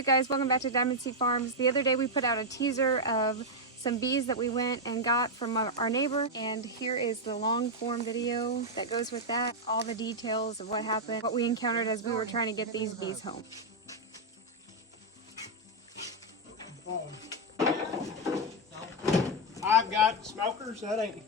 you guys, welcome back to Diamond Seed Farms. The other day we put out a teaser of some bees that we went and got from our neighbor, and here is the long form video that goes with that. All the details of what happened, what we encountered as we were trying to get these bees home. I've got smokers, that ain't.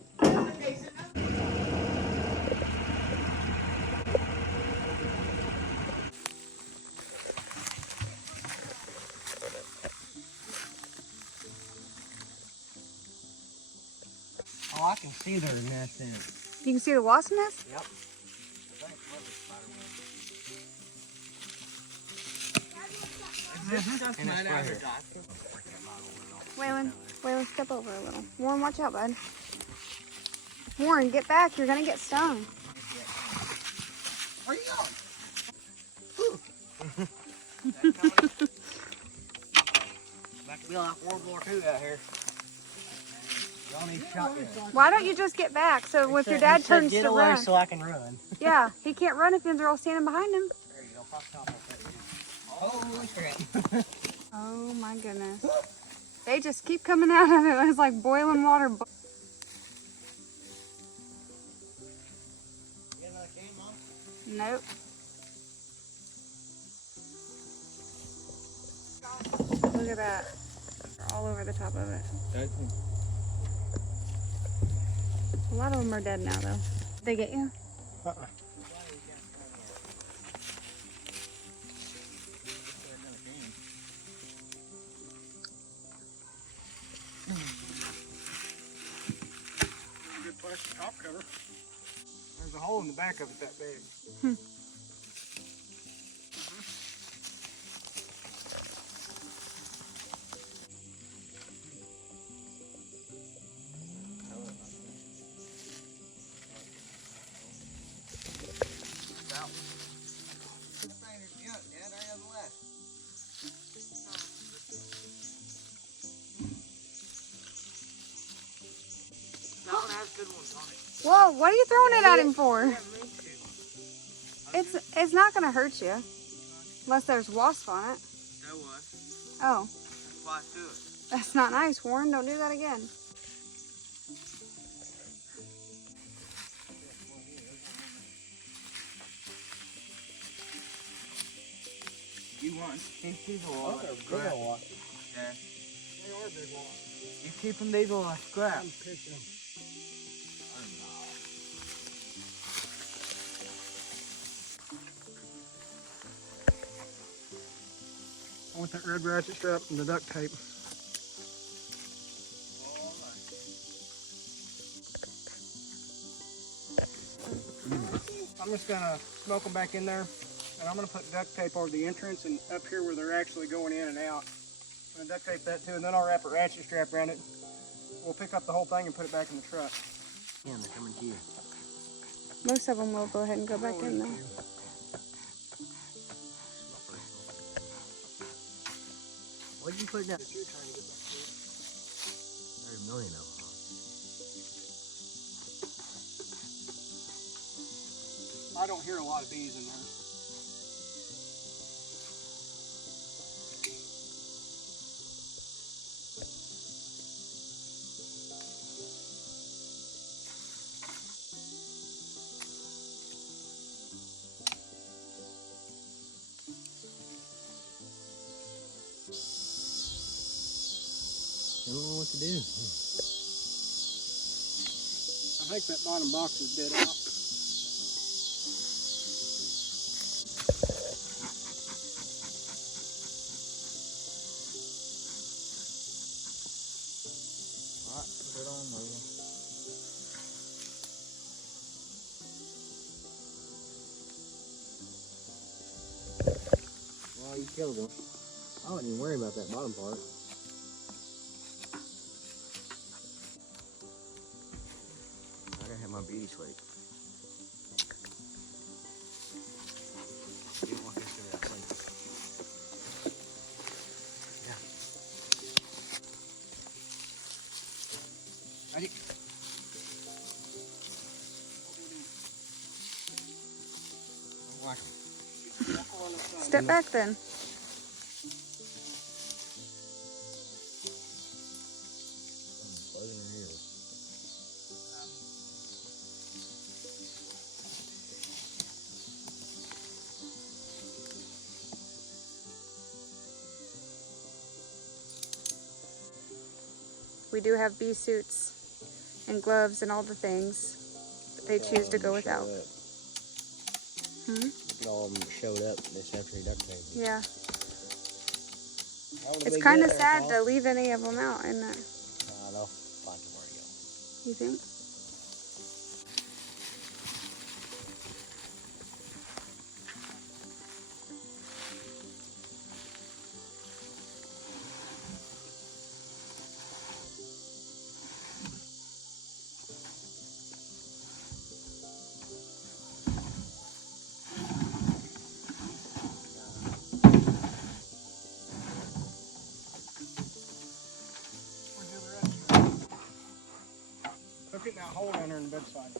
Oh, I can see their nest in it. You can see the wasp nest? Yep. And it's right here. Waylon, step over a little. Warren, watch out, bud. Warren, get back. You're gonna get stung. Where you going? About to be like World War II out here. Y'all need shotgun. Why don't you just get back so if your dad turns get to away run? so I can run. Yeah, he can't run if they're all standing behind him. There you go. Pop top of it. Holy crap. Oh my goodness. They just keep coming out of it. It's like boiling water. Get another cane, Mom? Nope. Look at that. They're all over the top of it. A lot of them are dead now, though. Did they get you? Uh-uh. Good plastic top cover. There's a hole in the back of it that big. Whoa, what are you throwing it at him for? It's not gonna hurt you. Unless there's wasp on it. That was. Oh. That's why I threw it. That's not nice, Warren. Don't do that again. You want to keep these all like scrap. Yeah. They are big ones. You keep them these all like scrap. I'm pitching them. I want that red ratchet strap and the duct tape. I'm just gonna smoke them back in there, and I'm gonna put duct tape over the entrance and up here where they're actually going in and out. I'm gonna duct tape that too, and then I'll wrap a ratchet strap around it. We'll pick up the whole thing and put it back in the truck. Yeah, they're coming to you. Most of them will go ahead and go back in, though. What did you put down? You're trying to get back to it. There's a million of them. I don't hear a lot of bees in there. I don't know what to do. I think that bottom box is dead out. Alright, put it on over. Well, you killed them. I wouldn't even worry about that bottom part. I gotta have my beauty sleep. You don't want this to be that sleep. Yeah. Ready? Step back then. We do have bee suits and gloves and all the things, but they choose to go without. Look at all of them showed up. This after duct tape. Yeah. How would It's they kind get of there, sad Paul? to leave any of them out, isn't it? They'll find somewhere to go. You think? Look at that hole down there in the bedside.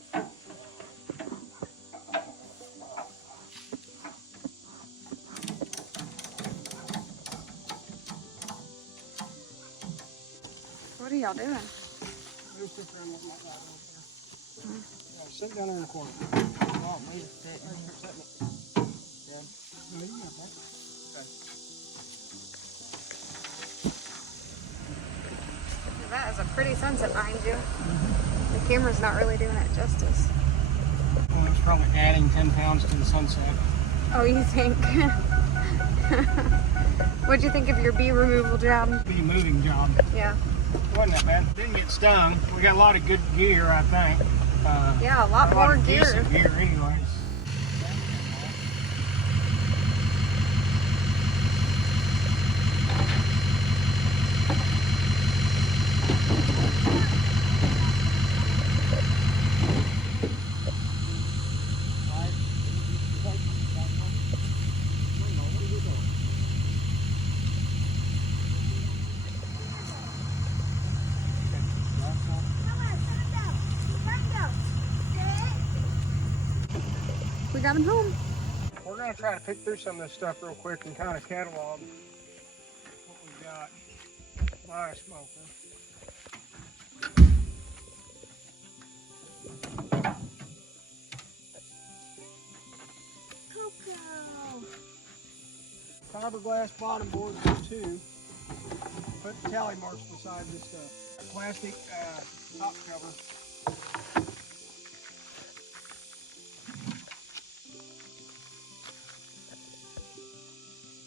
What are y'all doing? We'll stick around with my light over there. Yeah, sit down there in the corner. Oh, wait a second. Yeah. No, you got that. Okay. That is a pretty sunset behind you. The camera's not really doing it justice. Well, it's probably adding 10 pounds to the sunset. Oh, you think? What'd you think of your bee removal job? Bee moving job. Yeah. It wasn't that bad. Didn't get stung. We got a lot of good gear, I think. Yeah, a lot more of gear. decent gear anyways. We got him home. We're going to try to pick through some of this stuff real quick and kind of catalog what we've got. Fire smoker. Fiberglass bottom board for 2. Put the tally marks beside this stuff. A plastic top cover.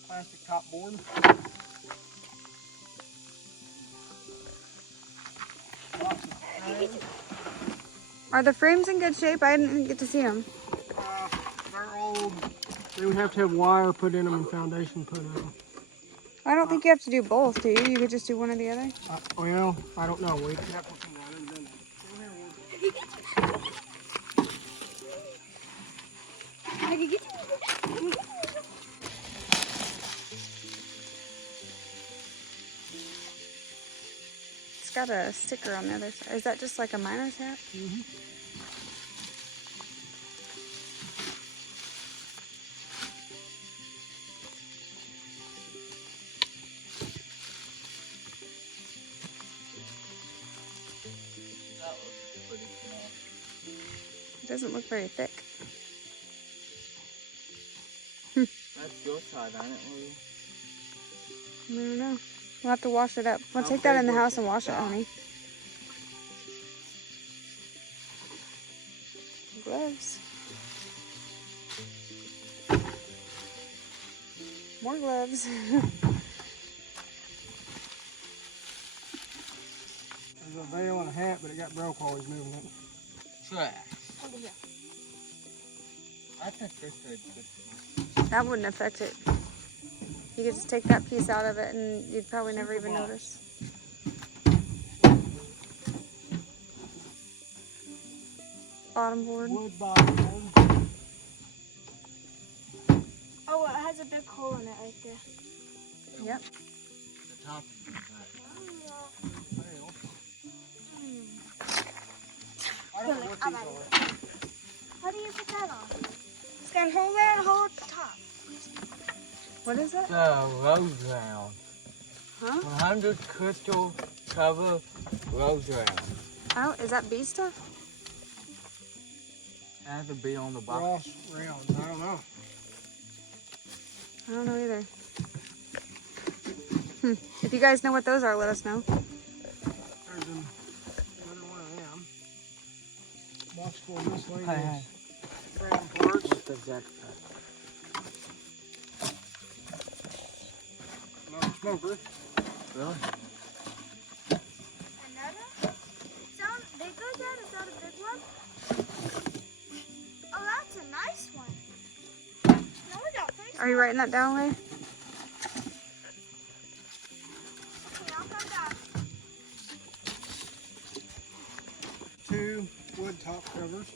Plastic top board. Lots of frames. Are the frames in good shape? I didn't get to see them. They're old. They would have to have wire put in them and foundation put in them. I don't think you have to do both, do you? You could just do one or the other. Well, I don't know. We'd have to look into that. I haven't done that. It's got a sticker on the other side. Is that just like a miner's hat? Mm-hmm. It doesn't look very thick. That's your side on it, I don't know. We'll have to wash it up. We'll take that in the house and wash it, honey. Gloves. More gloves. There's a veil and a hat, but it got broke while he's moving it. Trash. Oh, I think this is good. That wouldn't affect it. You could just take that piece out of it and you'd probably never even notice. Bottom board. Wood bottom board. Oh, it has a big hole in it right there. Yep. The top is Veil. I don't know what these are. How do you put that on? It's got a hole there and a hole at the top. What is it? the rose round. Huh? 100 crystal cover rose round. Oh, is that bee stuff? Has to be on the box. Ross rounds. I don't know. I don't know either. If you guys know what those are, let us know. There's useful and miscellaneous Hi. frame parts. What's the exact Another smoker. Really? Another? Sound bigger, Dad? Is that a big one? Oh, that's a nice one. No, we got face. Are you writing that down, Leigh? Okay, I'll come back. 2 wood top covers.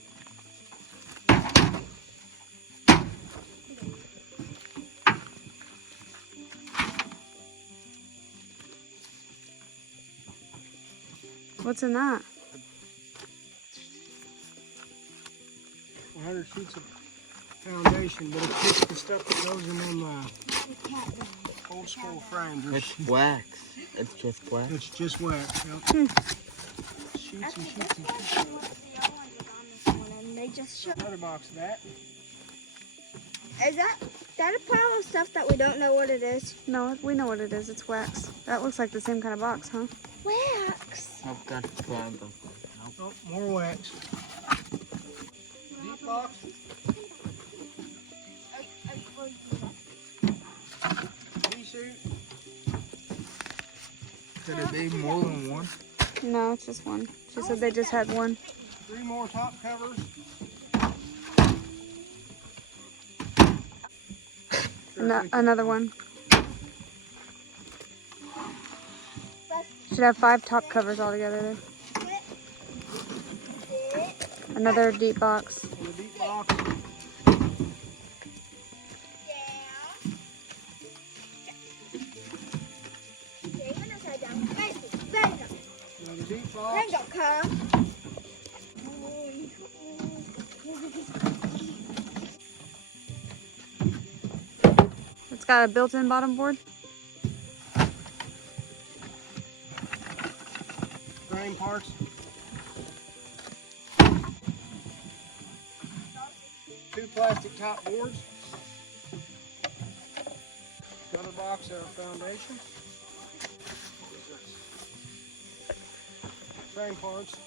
What's in that? 100 sheets of foundation, but it's just the stuff that goes in them old school frames. It's wax. It's just wax. It's just wax. Yep. Sheets and sheets and sheets. The other one was on this one, and they just showed. Another box of that. Is that a pile of stuff that we don't know what it is? No, we know what it is. It's wax. That looks like the same kind of box, huh? Wax. I've got the triangle. Oh, more wax. Deep box. Pea suit. Could it be more than one? No, it's just one. She said they just had one. 3 more top covers. No, another one. Should have 5 top covers altogether there. Another deep box. In the deep box. Another deep box. It's got a built-in bottom board. Frame parts. 2 plastic top boards. Another box of foundation. Frame parts.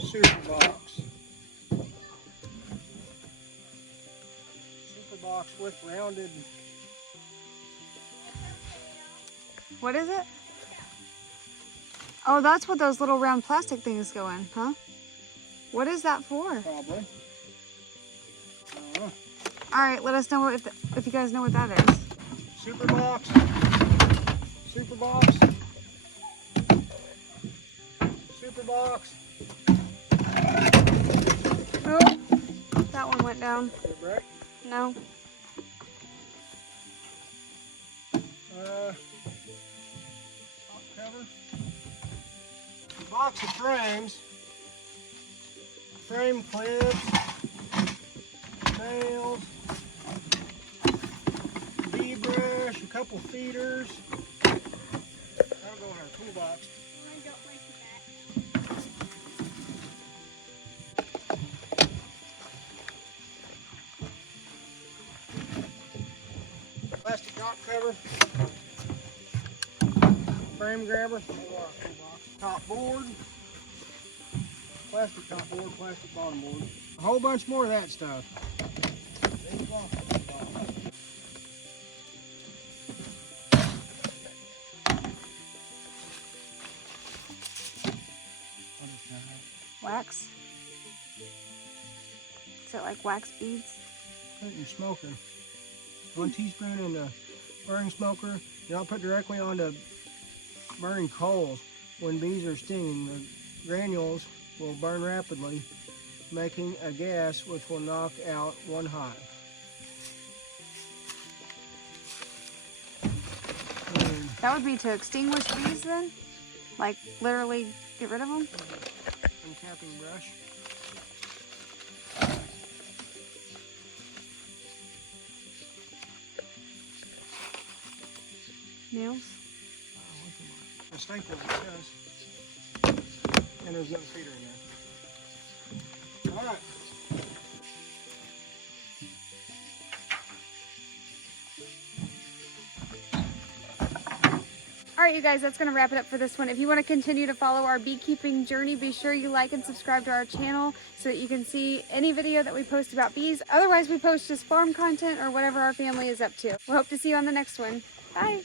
Super box. Super box with rounded. What is it? Oh, that's what those little round plastic things go in, huh? What is that for? Probably. All right, let us know if you guys know what that is. Super box. Super box. Super box. Oh, that one went down. Good break. No. Top cover. Box of frames. Frame clips. Nails. Bee brush. A couple feeders. That'll go in our toolbox. Plastic top cover. Frame grabber. Top board. Plastic top board, plastic bottom board. A whole bunch more of that stuff. Wax. Is it like wax beads? Put it in your smoker. 1 teaspoon in the burning smoker. You don't put directly onto burning coals. When bees are stinging, the granules will burn rapidly, making a gas which will knock out one hive. And That would be to extinguish bees then? Like literally get rid of them? uncapping brush. Nails? A staple it says. And there's no feeder in there. Alright. Alright, you guys, that's going to wrap it up for this one. If you want to continue to follow our beekeeping journey, be sure you like and subscribe to our channel so that you can see any video that we post about bees. Otherwise, we post just farm content or whatever our family is up to. We hope to see you on the next one. Bye!